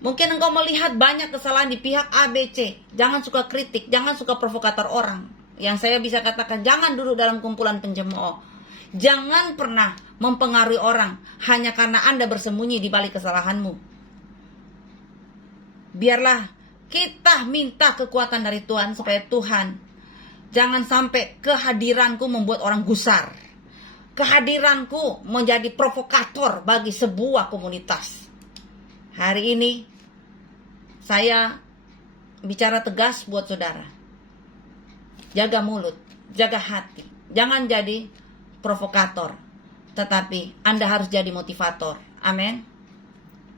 mungkin engkau melihat banyak kesalahan di pihak A, B, C. Jangan suka kritik, jangan suka provokator orang. Yang saya bisa katakan, jangan duduk dalam kumpulan pencemooh. Jangan pernah mempengaruhi orang hanya karena Anda bersembunyi di balik kesalahanmu. Biarlah kita minta kekuatan dari Tuhan supaya Tuhan, jangan sampai kehadiranku membuat orang gusar. Kehadiranku menjadi provokator bagi sebuah komunitas. Hari ini saya bicara tegas buat saudara. Jaga mulut, jaga hati. Jangan jadi provokator, tetapi Anda harus jadi motivator. Amin.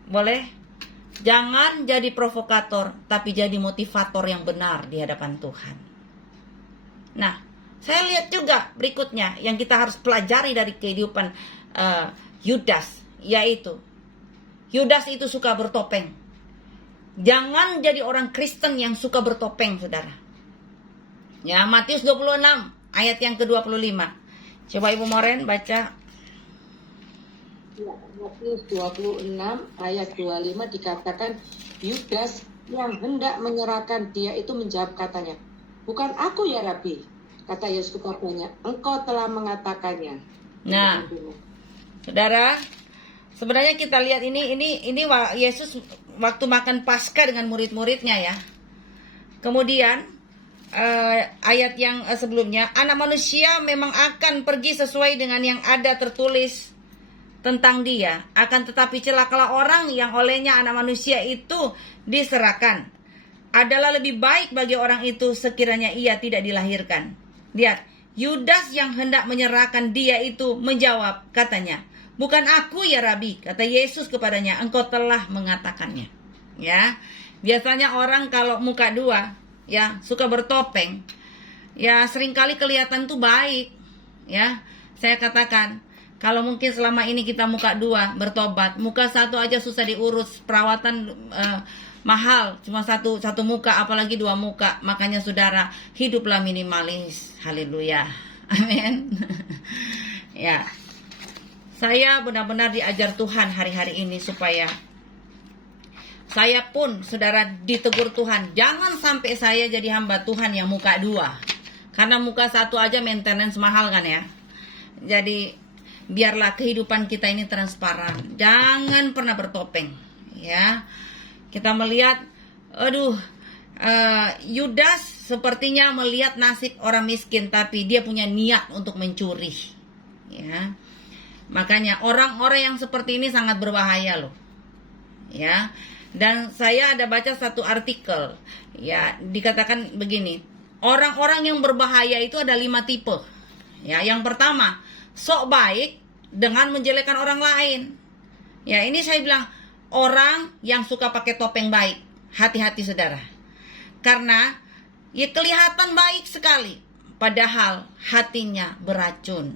Boleh? Jangan jadi provokator, tapi jadi motivator yang benar di hadapan Tuhan. Nah, saya lihat juga berikutnya yang kita harus pelajari dari kehidupan Yudas, yaitu Yudas itu suka bertopeng. Jangan jadi orang Kristen yang suka bertopeng, saudara. Ya, Matius 26 ayat yang ke-25. Coba Ibu Moren baca. Ya, Matius 26 ayat 25 dikatakan, Yudas yang hendak menyerahkan dia itu menjawab katanya, "Bukan aku ya Rabi." Kata Yesus kepadanya, "Engkau telah mengatakannya." Nah, saudara, sebenarnya kita lihat ini Yesus waktu makan Paskah dengan murid-muridnya ya. Kemudian ayat yang sebelumnya, anak manusia memang akan pergi sesuai dengan yang ada tertulis tentang dia. Akan tetapi celakalah orang yang olehnya anak manusia itu diserahkan. Adalah lebih baik bagi orang itu sekiranya ia tidak dilahirkan. Lihat, Yudas yang hendak menyerahkan dia itu menjawab, katanya, "Bukan aku ya Rabi." Kata Yesus kepadanya, "Engkau telah mengatakannya." Ya, biasanya orang kalau muka dua, ya suka bertopeng, ya seringkali kelihatan tuh baik. Ya, saya katakan, kalau mungkin selama ini kita muka dua bertobat, muka satu aja susah diurus, perawatan mahal, cuma satu muka, apalagi dua muka. Makanya saudara, hiduplah minimalis. Haleluya, amin. Ya, saya benar-benar diajar Tuhan hari-hari ini supaya saya pun, saudara, ditegur Tuhan. Jangan sampai saya jadi hamba Tuhan yang muka dua. Karena muka satu aja maintenance mahal kan ya. Jadi biarlah kehidupan kita ini transparan. Jangan pernah bertopeng. Ya, kita melihat, Yudas sepertinya melihat nasib orang miskin, tapi dia punya niat untuk mencuri. Ya, makanya orang-orang yang seperti ini sangat berbahaya loh. Ya, dan saya ada baca satu artikel. Ya, dikatakan begini. Orang-orang yang berbahaya itu ada 5 tipe. Ya, yang pertama, sok baik dengan menjelekkan orang lain. Ya, ini saya bilang orang yang suka pakai topeng baik. Hati-hati saudara. Karena ya kelihatan baik sekali, padahal hatinya beracun.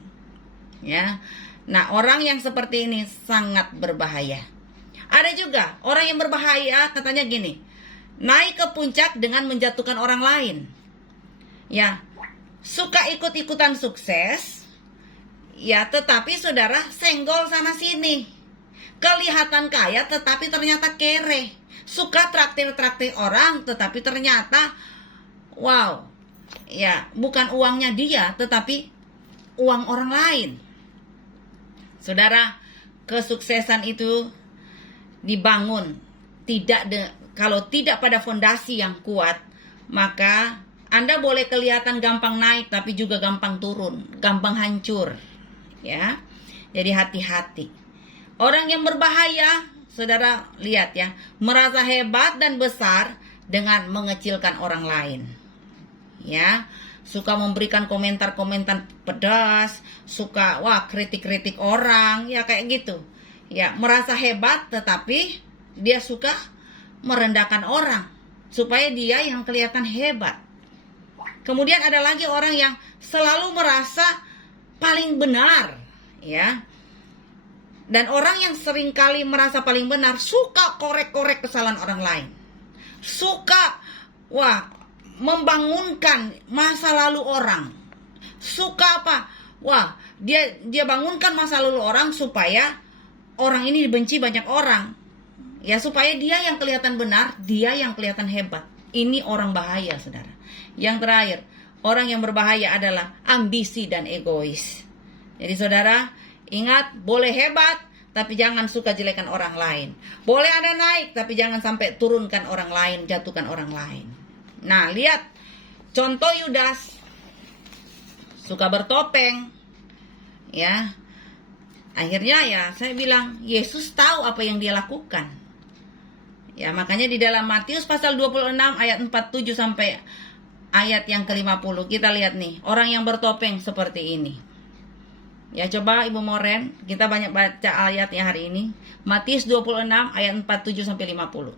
Ya. Nah, orang yang seperti ini sangat berbahaya. Ada juga orang yang berbahaya, katanya gini, naik ke puncak dengan menjatuhkan orang lain. Ya, suka ikut-ikutan sukses. Ya, tetapi saudara senggol sana sini. Kelihatan kaya tetapi ternyata kere. Suka traktir-traktir orang tetapi ternyata wow. Ya, bukan uangnya dia tetapi uang orang lain. Saudara, kesuksesan itu dibangun kalau tidak pada fondasi yang kuat, maka Anda boleh kelihatan gampang naik tapi juga gampang turun, gampang hancur. Ya, jadi hati-hati. Orang yang berbahaya, saudara lihat ya, merasa hebat dan besar dengan mengecilkan orang lain. ya, suka memberikan komentar-komentar pedas, suka kritik-kritik orang, ya kayak gitu. Ya, merasa hebat tetapi dia suka merendahkan orang supaya dia yang kelihatan hebat. Kemudian ada lagi orang yang selalu merasa paling benar, ya. Dan orang yang seringkali merasa paling benar suka korek-korek kesalahan orang lain. Suka membangunkan masa lalu orang. Suka apa? Dia bangunkan masa lalu orang supaya orang ini dibenci banyak orang. Ya, supaya dia yang kelihatan benar, dia yang kelihatan hebat. Ini orang bahaya, Saudara. Yang terakhir, orang yang berbahaya adalah ambisi dan egois. Jadi Saudara, ingat, boleh hebat, tapi jangan suka jelekan orang lain. Boleh ada naik, tapi jangan sampai turunkan orang lain, jatuhkan orang lain. Nah, lihat contoh Yudas, suka bertopeng, ya. Akhirnya ya saya bilang, Yesus tahu apa yang dia lakukan. Ya, makanya di dalam Matius pasal 26 ayat 47 sampai ayat yang ke-50, kita lihat nih, orang yang bertopeng seperti ini. Ya, coba Ibu Moren, kita banyak baca ayatnya hari ini. Matius 26 ayat 47 sampai 50.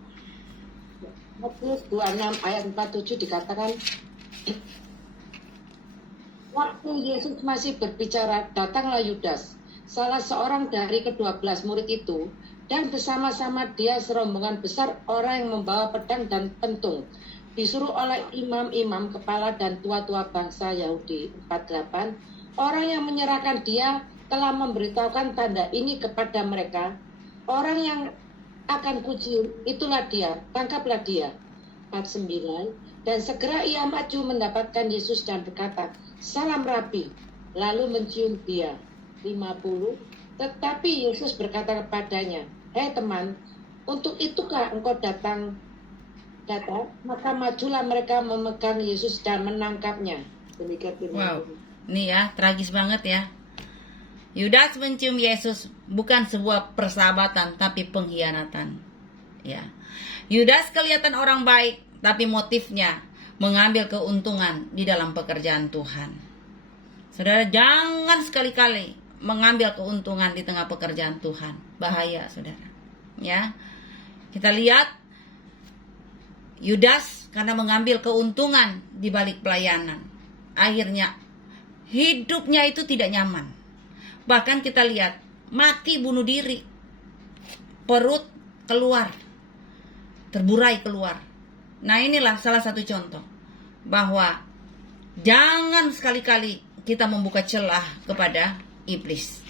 Matius 26 ayat 47 dikatakan, waktu Yesus masih berbicara, datanglah Yudas, salah seorang dari ke-12 murid itu, dan bersama-sama dia serombongan besar orang yang membawa pedang dan pentung, disuruh oleh imam-imam kepala dan tua-tua bangsa Yahudi. 48, orang yang menyerahkan dia telah memberitahukan tanda ini kepada mereka. Orang yang akan kucium, itulah dia, tangkaplah dia. 49, dan segera ia maju mendapatkan Yesus dan berkata, salam Rabi, lalu mencium dia. 50, tetapi Yesus berkata kepadanya, hei teman, untuk itukah engkau datang? Maka majulah mereka memegang Yesus dan menangkapnya. Demikian firman Tuhan. Ini ya, tragis banget ya. Yudas mencium Yesus bukan sebuah persahabatan, tapi pengkhianatan. Ya. Yudas kelihatan orang baik, tapi motifnya mengambil keuntungan di dalam pekerjaan Tuhan. Saudara, jangan sekali-kali mengambil keuntungan di tengah pekerjaan Tuhan. Bahaya, Saudara. Ya. Kita lihat Yudas karena mengambil keuntungan di balik pelayanan, akhirnya hidupnya itu tidak nyaman. Bahkan kita lihat mati bunuh diri, perut keluar, terburai keluar. Nah, inilah salah satu contoh bahwa jangan sekali-kali kita membuka celah kepada iblis.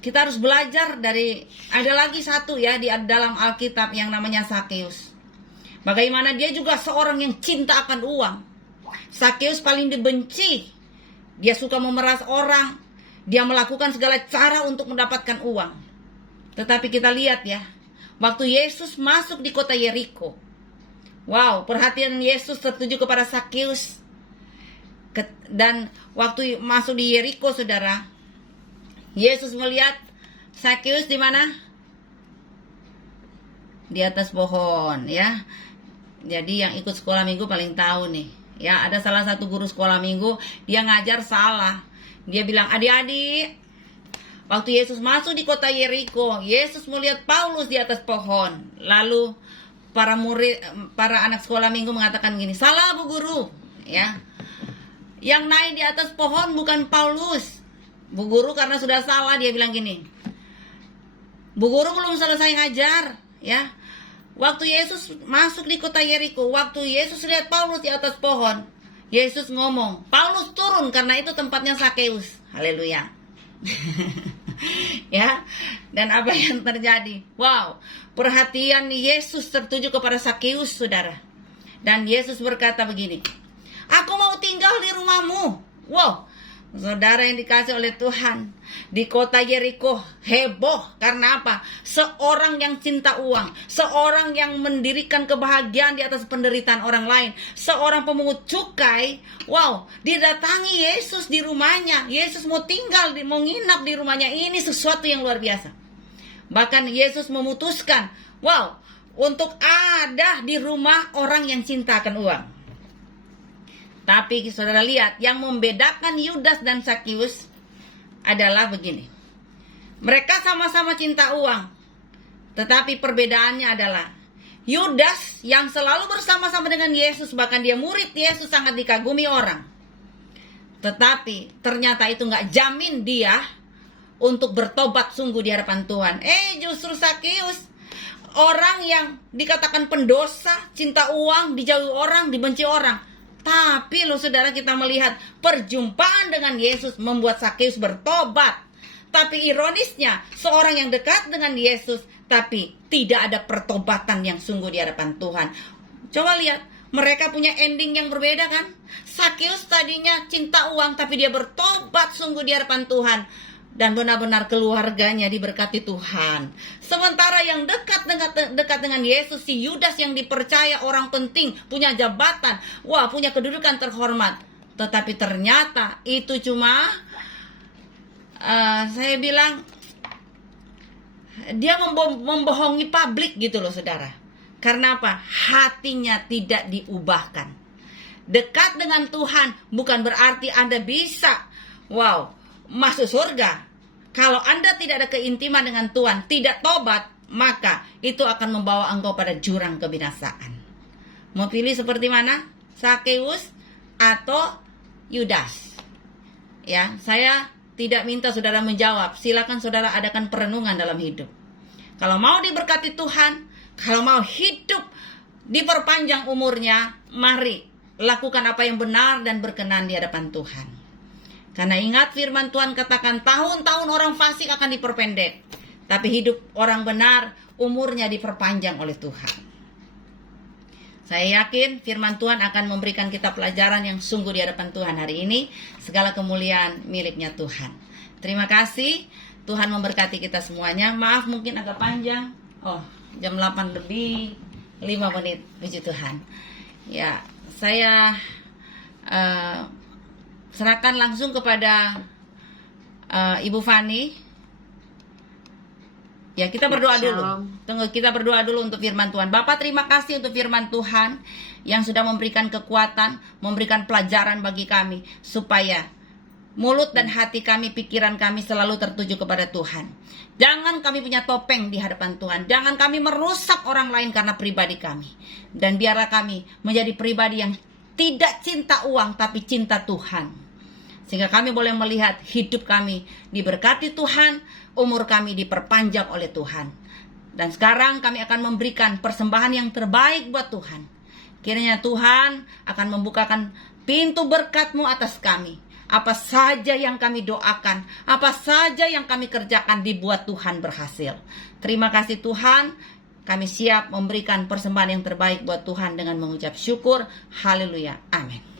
Kita harus belajar dari, ada lagi satu ya di dalam Alkitab yang namanya Sakeus. Bagaimana dia juga seorang yang cinta akan uang. Sakeus paling dibenci. Dia suka memeras orang. Dia melakukan segala cara untuk mendapatkan uang. Tetapi kita lihat ya, waktu Yesus masuk di kota Yeriko. Wow, perhatian Yesus tertuju kepada Sakeus. Dan waktu masuk di Yeriko, Saudara, Yesus melihat Sakeus di mana? Di atas pohon, ya. Jadi yang ikut sekolah minggu paling tahu nih. Ya, ada salah satu guru sekolah minggu, dia ngajar salah. Dia bilang, adik-adik, waktu Yesus masuk di kota Yeriko, Yesus melihat Paulus di atas pohon. Lalu para anak sekolah minggu mengatakan gini, salah Bu Guru, ya. Yang naik di atas pohon bukan Paulus. Bu Guru karena sudah salah, dia bilang gini, Bu Guru belum selesai ngajar, ya. Waktu Yesus masuk di kota Yeriko, waktu Yesus lihat Paulus di atas pohon, Yesus ngomong, Paulus turun karena itu tempatnya Sakeus. Haleluya. Ya. Dan apa yang terjadi? Wow, perhatian Yesus tertuju kepada Sakeus, Saudara. Dan Yesus berkata begini, aku mau tinggal di rumahmu. Wow, Saudara yang dikasih oleh Tuhan, di kota Yeriko heboh karena apa? Seorang yang cinta uang, seorang yang mendirikan kebahagiaan di atas penderitaan orang lain, seorang pemungut cukai, wow, didatangi Yesus di rumahnya. Yesus mau tinggal, mau nginap di rumahnya. Ini sesuatu yang luar biasa. Bahkan Yesus memutuskan, wow, untuk ada di rumah orang yang cinta akan uang. Tapi saudara lihat, yang membedakan Yudas dan Sakius adalah begini. Mereka sama-sama cinta uang. Tetapi perbedaannya adalah Yudas yang selalu bersama-sama dengan Yesus, bahkan dia murid Yesus, sangat dikagumi orang. Tetapi ternyata itu gak jamin dia untuk bertobat sungguh di hadapan Tuhan. Justru Sakius, orang yang dikatakan pendosa, cinta uang, dijauhi orang, dibenci orang. Tapi loh saudara, kita melihat perjumpaan dengan Yesus membuat Sakius bertobat. Tapi ironisnya, seorang yang dekat dengan Yesus, tapi tidak ada pertobatan yang sungguh di hadapan Tuhan. Coba lihat, mereka punya ending yang berbeda kan? Sakius tadinya cinta uang, tapi dia bertobat sungguh di hadapan Tuhan. Dan benar-benar keluarganya diberkati Tuhan. Sementara yang dekat dengan Yesus, si Yudas yang dipercaya orang penting, punya jabatan, punya kedudukan terhormat. Tetapi ternyata itu cuma, saya bilang, dia membohongi publik gitu loh saudara. Karena apa? Hatinya tidak diubahkan. Dekat dengan Tuhan bukan berarti Anda bisa masuk surga. Kalau Anda tidak ada keintiman dengan Tuhan, tidak tobat, maka itu akan membawa engkau pada jurang kebinasaan. Mau pilih seperti mana? Sakeus atau Yudas? Ya, saya tidak minta saudara menjawab. Silakan saudara adakan perenungan dalam hidup. Kalau mau diberkati Tuhan, kalau mau hidup diperpanjang umurnya, mari lakukan apa yang benar dan berkenan di hadapan Tuhan. Karena ingat firman Tuhan katakan, tahun-tahun orang fasik akan diperpendek, tapi hidup orang benar umurnya diperpanjang oleh Tuhan. Saya yakin firman Tuhan akan memberikan kita pelajaran yang sungguh di hadapan Tuhan hari ini. Segala kemuliaan miliknya Tuhan. Terima kasih. Tuhan memberkati kita semuanya. Maaf mungkin agak panjang. Jam 8 lebih 5 menit. Puji Tuhan. Ya, saya serahkan langsung kepada Ibu Fani. Ya, kita berdoa dulu. Kita berdoa dulu untuk firman Tuhan. Bapak, terima kasih untuk firman Tuhan yang sudah memberikan kekuatan, memberikan pelajaran bagi kami, supaya mulut dan hati kami, pikiran kami selalu tertuju kepada Tuhan. Jangan kami punya topeng di hadapan Tuhan. Jangan kami merusak orang lain karena pribadi kami. Dan biarlah kami menjadi pribadi yang tidak cinta uang, tapi cinta Tuhan. Sehingga kami boleh melihat hidup kami diberkati Tuhan, umur kami diperpanjang oleh Tuhan. Dan sekarang kami akan memberikan persembahan yang terbaik buat Tuhan. Kiranya Tuhan akan membukakan pintu berkat-Mu atas kami. Apa saja yang kami doakan, apa saja yang kami kerjakan, dibuat Tuhan berhasil. Terima kasih Tuhan. Kami siap memberikan persembahan yang terbaik buat Tuhan dengan mengucap syukur. Haleluya. Amin.